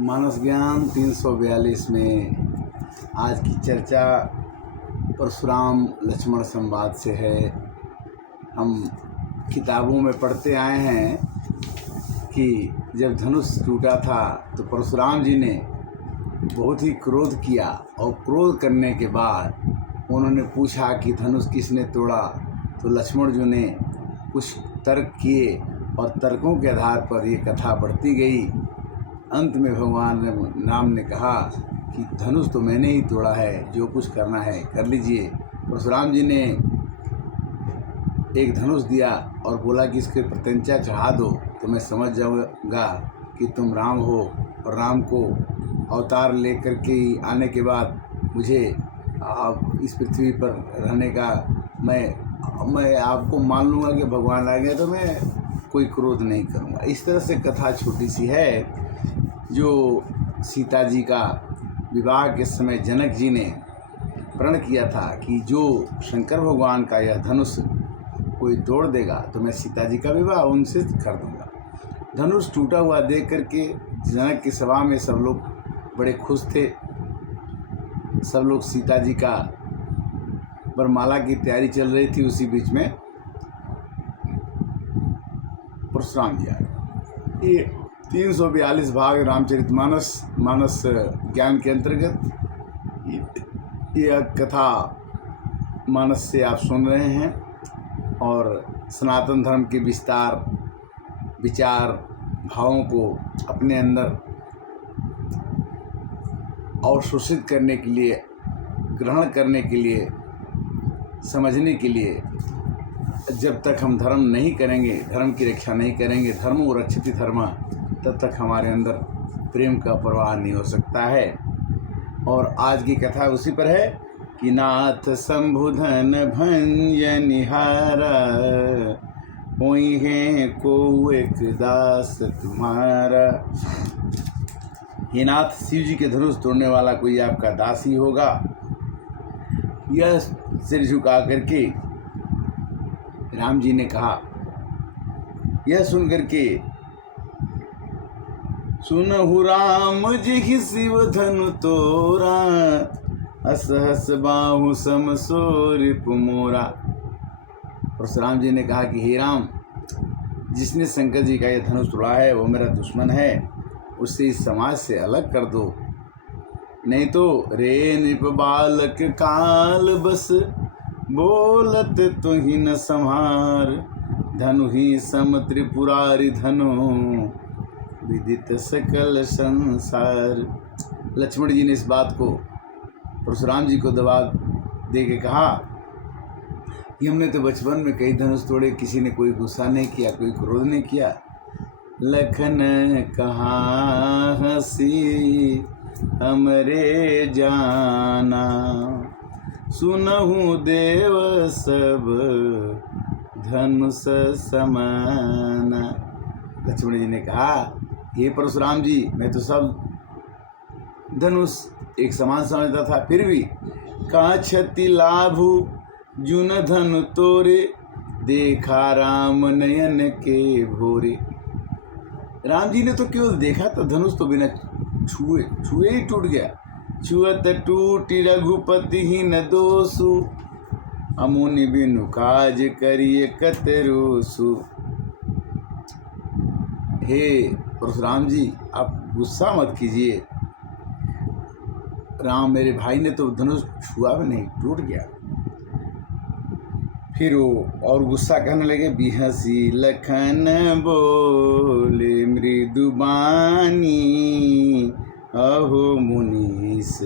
मानस ज्ञान 342 में आज की चर्चा परशुराम लक्ष्मण संवाद से है। हम किताबों में पढ़ते आए हैं कि जब धनुष टूटा था तो परशुराम जी ने बहुत ही क्रोध किया और क्रोध करने के बाद उन्होंने पूछा कि धनुष किसने तोड़ा, तो लक्ष्मण जी ने कुछ तर्क किए और तर्कों के आधार पर ये कथा बढ़ती गई। अंत में भगवान राम ने कहा कि धनुष तो मैंने ही तोड़ा है, जो कुछ करना है कर लीजिए। परशुराम जी ने एक धनुष दिया और बोला कि इसके प्रत्यंचा चढ़ा दो तो मैं समझ जाऊंगा कि तुम राम हो, और राम को अवतार लेकर के आने के बाद मुझे इस पृथ्वी पर रहने का मैं आपको मान लूँगा कि भगवान आ गए तो मैं कोई क्रोध नहीं करूँगा। इस तरह से कथा छोटी सी है। जो सीता जी का विवाह के समय जनक जी ने प्रण किया था कि जो शंकर भगवान का यह धनुष कोई तोड़ देगा तो मैं सीता जी का विवाह उनसे कर दूंगा। धनुष टूटा हुआ देख करके जनक की सभा में सब लोग बड़े खुश थे। सब लोग सीता जी का वरमाला की तैयारी चल रही थी। उसी बीच में परशुराम जी आए। ये 342 भाग मानस ज्ञान के अंतर्गत यह कथा मानस से आप सुन रहे हैं और सनातन धर्म के विस्तार विचार भावों को अपने अंदर अवशोषित करने के लिए, ग्रहण करने के लिए, समझने के लिए जब तक हम धर्म नहीं करेंगे, धर्म की रक्षा नहीं करेंगे, धर्मो रक्षति धर्म, तब तक हमारे अंदर प्रेम का प्रवाह नहीं हो सकता है। और आज की कथा उसी पर है कि नाथ शंभुधन भंज निहारा, होई है को एक दास तुम्हारा। हे नाथ, शिव जी के धनुष तोड़ने वाला कोई आपका दास ही होगा। यह सिर झुका करके राम जी ने कहा। यह सुन करके सुनहु राम जी शिव धनु तोरा, असहस बाहु सम सो रिपु मोरा। परशुराम जी ने कहा कि हे राम, जिसने शंकर जी का यह धनुष तोड़ा है वो मेरा दुश्मन है, उससे इस समाज से अलग कर दो, नहीं तो रे नृप बालक काल बस, बोलत तो ही न संहार, धनु ही सम त्रिपुरारी धनु, विदित सकल संसार। लक्ष्मण जी ने इस बात को परशुराम जी को दबाव दे के कहा कि हमने तो बचपन में कई धनुष तोड़े, किसी ने कोई गुस्सा नहीं किया, कोई क्रोध नहीं किया। लखन कहाँ हंसी हमरे जाना, सुनहु देव सब धनुष समाना। लक्ष्मण जी ने कहा, हे परशुराम जी, मैं तो सब धनुष एक समान समझता था, फिर भी का क्षति लाभु जुन धनु तोरे, देखा राम नयन के भोरे। राम जी ने तो केवल देखा था, धनुष तो बिना छुए ही टूट गया। छुअत टूटी रघुपति ही न दोषु, अमुनि बिनु काज करिए कतरोसु। हे परशुराम जी, आप गुस्सा मत कीजिए। राम मेरे भाई ने तो धनुष छुआ भी नहीं, टूट गया। फिर वो और गुस्सा कहने लगे, बिहसी लखन बोले मृदुबानी, अहो मुनीस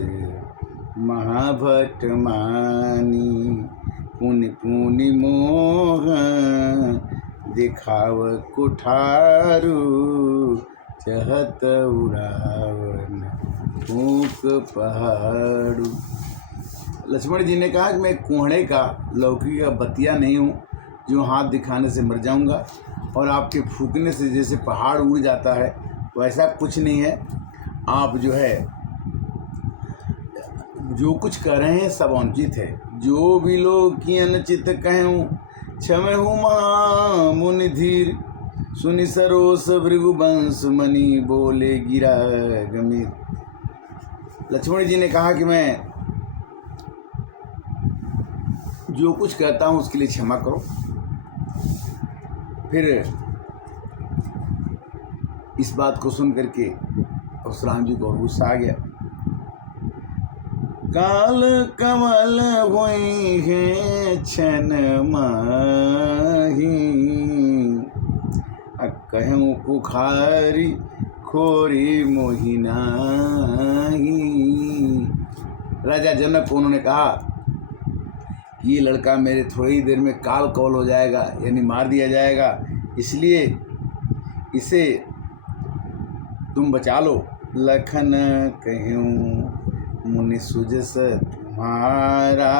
महाभट मानी, पुनि पुनि मोह दिखाव कुठारू, चहत उड़ावन फूक पहाड़ू। लक्ष्मण जी ने कहा कि मैं कोहड़े का, लौकी का बतिया नहीं हूँ जो हाथ दिखाने से मर जाऊँगा, और आपके फूकने से जैसे पहाड़ उड़ जाता है वैसा कुछ नहीं है। आप जो है जो कुछ कह रहे हैं सब अनुचित है। जो भी लोग की अनुचित कहूँ, क्षम हूँ मुनि धीर, सुनि सरोस भृगुवंश मणि बोले गिरा गंभीर। लक्ष्मण जी ने कहा कि मैं जो कुछ कहता हूँ उसके लिए क्षमा करो। फिर इस बात को सुन करके परशुराम जी को और गुस्सा आ गया। काल कमल हुई है छन माही, कहूँ कुखारी खोरी मोहिनाही। राजा जनक को उन्होंने कहा ये लड़का मेरे थोड़ी ही देर में काल कौल हो जाएगा, यानी मार दिया जाएगा, इसलिए इसे तुम बचा लो। लखन कहूँ मुनि सुजस तुम्हारा,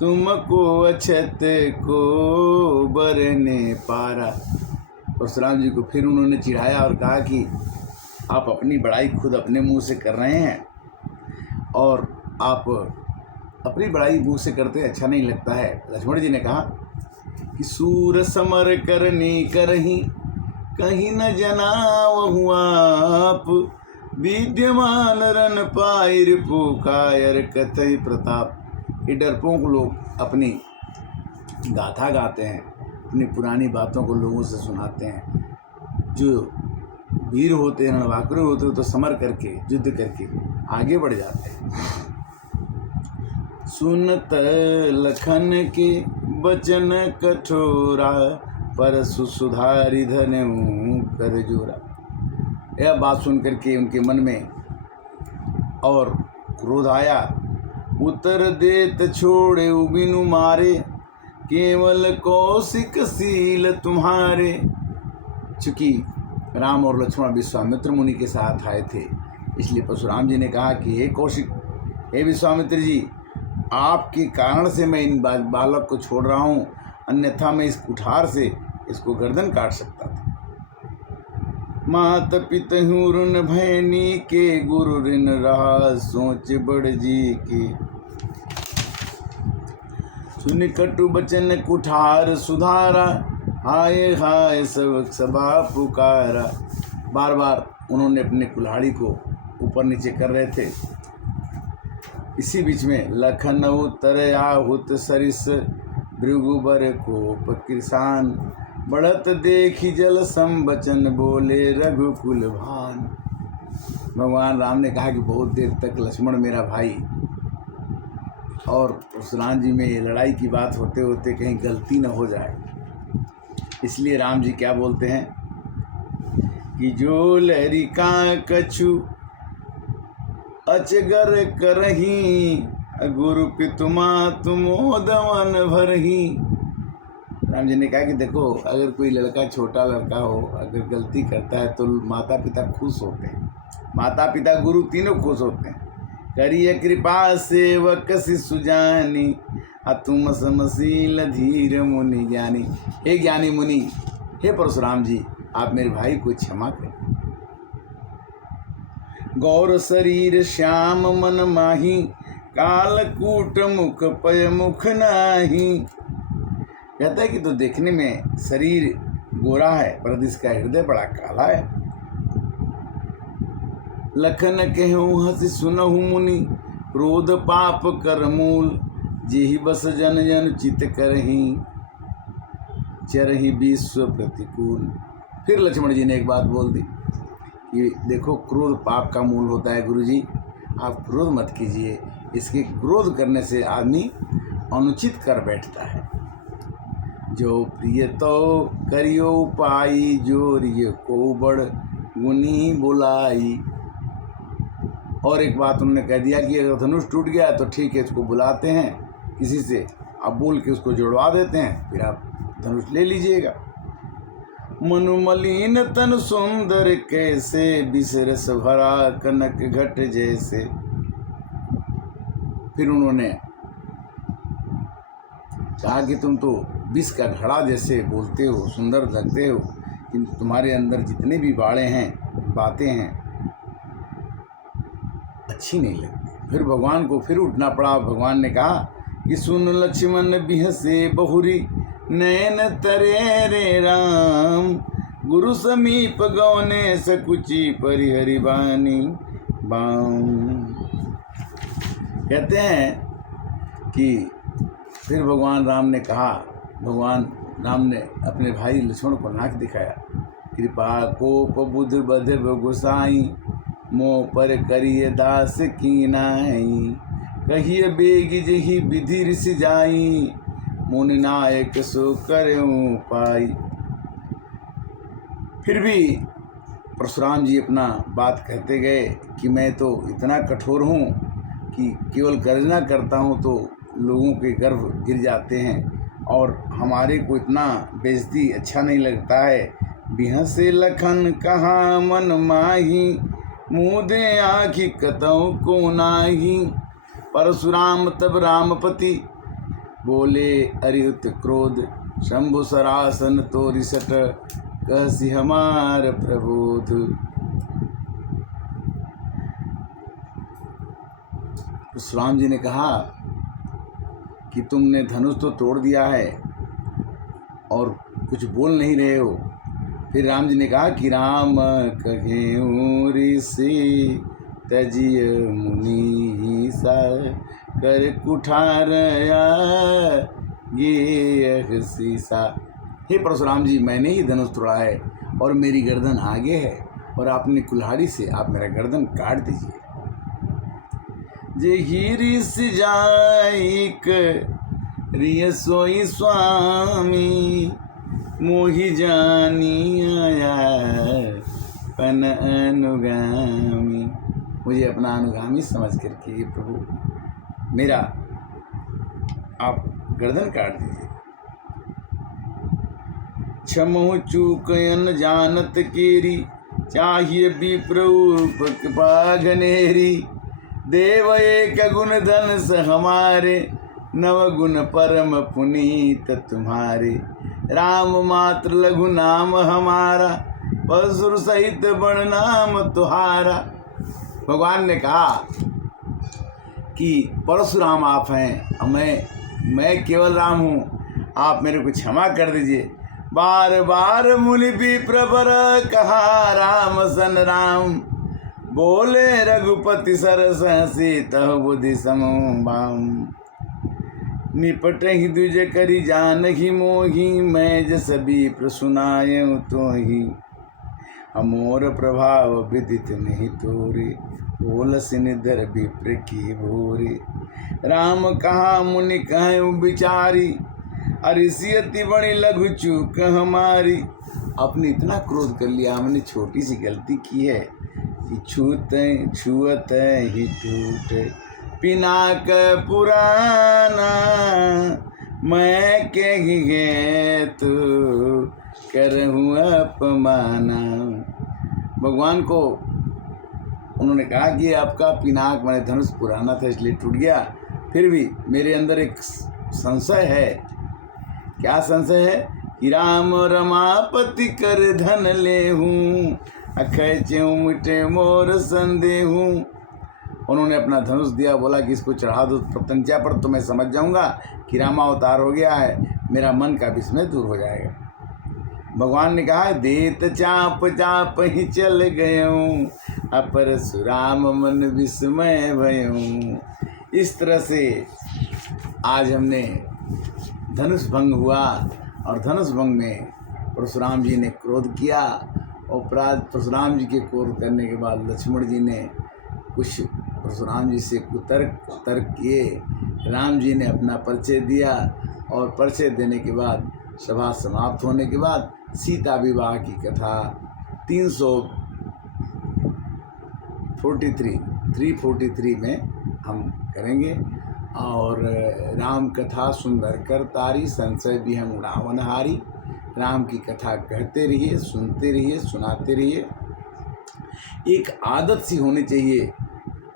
तुमको अछत को बरने पारा। परशुराम जी को फिर उन्होंने चिढ़ाया और कहा कि आप अपनी बड़ाई खुद अपने मुंह से कर रहे हैं, और आप अपनी बड़ाई मुंह से करते अच्छा नहीं लगता है। लक्ष्मण जी ने कहा कि सूर समर करनी करही, कहीं न जनावहु आप, विद्यमान रन पायर पुकायर कथई प्रताप। ये डरपोक लोग अपनी गाथा गाते हैं, अपनी पुरानी बातों को लोगों से सुनाते हैं। जो वीर होते हैं, रणवाकुर होते हैं, तो समर करके युद्ध करके आगे बढ़ जाते हैं। सुनत लखन के वचन कठोरा, परसु सुधारी धनु कर जोरा। यह बात सुन करके उनके मन में और क्रोध आया। उत्तर देत छोड़े बिनु मारे, केवल कौशिक सील तुम्हारे। चूंकि राम और लक्ष्मण विश्वामित्र मुनि के साथ आए थे, इसलिए परशुराम जी ने कहा कि हे कौशिक, हे विश्वामित्र जी, आपके कारण से मैं इन बालक को छोड़ रहा हूँ, अन्यथा मैं इस कुठार से इसको गर्दन काट सकता था। मात पितहु ऋण भैनी के, गुरु ऋण रहा सोच बड़ जी के। सुन कटु बचन कुठार सुधारा, हाय हाय सब सभा पुकारा। बार बार उन्होंने अपने कुल्हाड़ी को ऊपर नीचे कर रहे थे। इसी बीच में लखन उतर आहुत सरिस, भृगुबर कोप किसान, बढ़त देखी जल संबचन, बोले रघुकुल भान। भगवान राम ने कहा कि बहुत देर तक लक्ष्मण मेरा भाई और परशुराम जी में ये लड़ाई की बात होते होते कहीं गलती न हो जाए, इसलिए राम जी क्या बोलते हैं कि जो लहरी का कछु अचगर करही, गुरु पितुमा तुमो दमन भरही। राम जी ने कहा कि देखो, अगर कोई लड़का छोटा लड़का हो अगर गलती करता है तो माता पिता खुश होते हैं, माता पिता गुरु तीनों खुश होते हैं। करिय कृपा सेवक शिशु जानी, तुम समशील धीर मुनि ज्ञानी। हे ज्ञानी मुनि, हे परशुराम जी, आप मेरे भाई को क्षमा करें। गौर शरीर श्याम मन माही, कालकूट मुख पय मुख नाही। कहता है कि तो देखने में शरीर गोरा है, पर इसका हृदय बड़ा काला है। लखन कहूँ हंसी सुनहु मुनि, क्रोध पाप कर मूल, जेहि बस जन जन चित करही, चरहि विश्व प्रतिकूल। फिर लक्ष्मण जी ने एक बात बोल दी कि देखो, क्रोध पाप का मूल होता है गुरुजी, आप क्रोध मत कीजिए। इसके क्रोध करने से आदमी अनुचित कर बैठता है। जो प्रिय तो करियो पाई, जोरिय को बड़ गुनी बुलाई। और एक बात उन्होंने कह दिया कि अगर धनुष टूट गया तो ठीक है, इसको बुलाते हैं किसी से, आप बोल के उसको जुड़वा देते हैं, फिर आप धनुष ले लीजिएगा। मनु मलिन तन सुंदर कैसे, बिसरस भरा कनक घट जैसे। फिर उन्होंने कहा कि तुम तो विष का घड़ा जैसे बोलते हो, सुंदर लगते हो, किंतु तुम्हारे अंदर जितने भी बातें हैं अच्छी नहीं लगती। फिर भगवान को फिर उठना पड़ा। भगवान ने कहा कि सुन लक्ष्मण बिहसे बहुरी, नैन तरे रे राम, गुरु समीप गौने सकुची परिहरि बानी बाम। कहते हैं कि फिर भगवान राम ने कहा, भगवान राम ने अपने भाई लक्ष्मण को नाक दिखाया। कृपा कोप बुध बध गोसाई, मोह पर करिय दास की नाई। कहिए बेग जही विधि ऋष जाई, मुनि नायक सो करऊं पाई। फिर भी परशुराम जी अपना बात कहते गए कि मैं तो इतना कठोर हूँ कि केवल गर्जना करता हूँ तो लोगों के गर्भ गिर जाते हैं, और हमारे को इतना बेइज्जती अच्छा नहीं लगता है। बिहसे लखन कहा मन माही, मुँह आँखि कतऊ को नाही। परशुराम तब रामपति, बोले अरिहुत क्रोध। शंभु सरासन तोरि सट, कहसी हमार प्रबोध। परशुराम जी ने कहा कि तुमने धनुष तो तोड़ दिया है और कुछ बोल नहीं रहे हो। फिर राम जी ने कहा कि राम कहेऊँ ऋषि, तजिय मुनि सा कर कुठारया गे सीसा। हे परशुराम जी, मैंने ही धनुष तोड़ा है और मेरी गर्दन आगे है, और आपने कुल्हाड़ी से आप मेरा गर्दन काट दीजिए। जे ऋष जाइक रिय सोई स्वामी, मोहि जानी आया पन अनुगामी। मुझे अपना अनुगामी समझ करके ये प्रभु मेरा आप गर्दन काट दीजिए। क्षमहु चूकयन जानत केरी, चाहिए विप्ररूप पागनेरी। देव एक गुण धन स हमारे, नव गुण परम पुनीत तुम्हारे। राम मात्र लघु नाम हमारा, परशुर सहित बड़ नाम तुहारा। भगवान ने कहा कि परशुराम आप हैं, मैं केवल राम हूँ, आप मेरे को क्षमा कर दीजिए। बार बार मुनि विप्र बर कहा, राम सन राम। बोले रघुपति सरस हंसी, तह बुद्धि समूह। निपट ही द्विज करी जान ही मोही, मैं जस विप्र सुनायऊँ तो ही। अमोर प्रभाव विदित नहीं तोरे, बोलस निधर विप्र की भोरे। राम कहा मुनि कहूँ विचारी, अऋषि अति बड़ी लघु चूक हमारी। अपने इतना क्रोध कर लिया, हमने छोटी सी गलती की है कि छुअत ही टूट पिनाक पुराना। मैं के गे तू करहूँ अपमाना। भगवान को उन्होंने कहा कि आपका पिनाक मैंने धनुष पुराना था इसलिए टूट गया। फिर भी मेरे अंदर एक संशय है। क्या संशय है? कि राम रमापति कर धन ले हूँ, अखय च्यों मिटे मोर संदेह हूँ। उन्होंने अपना धनुष दिया, बोला कि इसको चढ़ा दो प्रत्यंचा पर, तो मैं समझ जाऊंगा कि रामावतार हो गया है, मेरा मन का विस्मय दूर हो जाएगा। भगवान ने कहा देत चाप चाप ही चल गयूं, अपर सुराम मन विस्मय भयूं। इस तरह से आज हमने धनुष भंग हुआ, और धनुष भंग में परशुराम जी ने क्रोध किया, और परशुराम जी के क्रोध करने के बाद लक्ष्मण जी ने कुछ परशुराम जी से तर्क किए। राम जी ने अपना परिचय दिया, और परिचय देने के बाद सभा समाप्त होने के बाद सीता विवाह की कथा 343 में हम करेंगे। और राम कथा सुंदर कर तारी, संशय भी हम उड़ावन हारी। राम की कथा कहते रहिए, सुनते रहिए, सुनाते रहिए। एक आदत सी होनी चाहिए,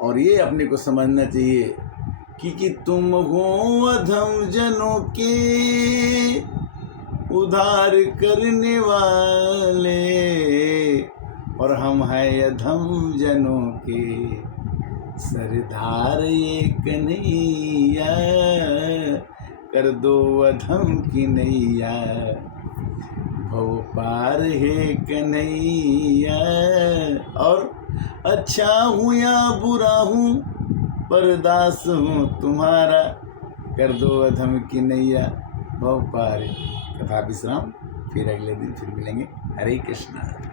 और ये अपने को समझना चाहिए कि तुम हो अधम जनों के उद्धार करने वाले, और हम हैं अधम जनों के सरदार। ये कन्हैया कर दो अधम की नैया, भव पार हे कन्हैया। और अच्छा हूँ या बुरा हूँ पर दास हूँ तुम्हारा, कर दो अधम की नैया भव पार। कथा विश्राम, फिर अगले दिन फिर मिलेंगे। हरे कृष्णा।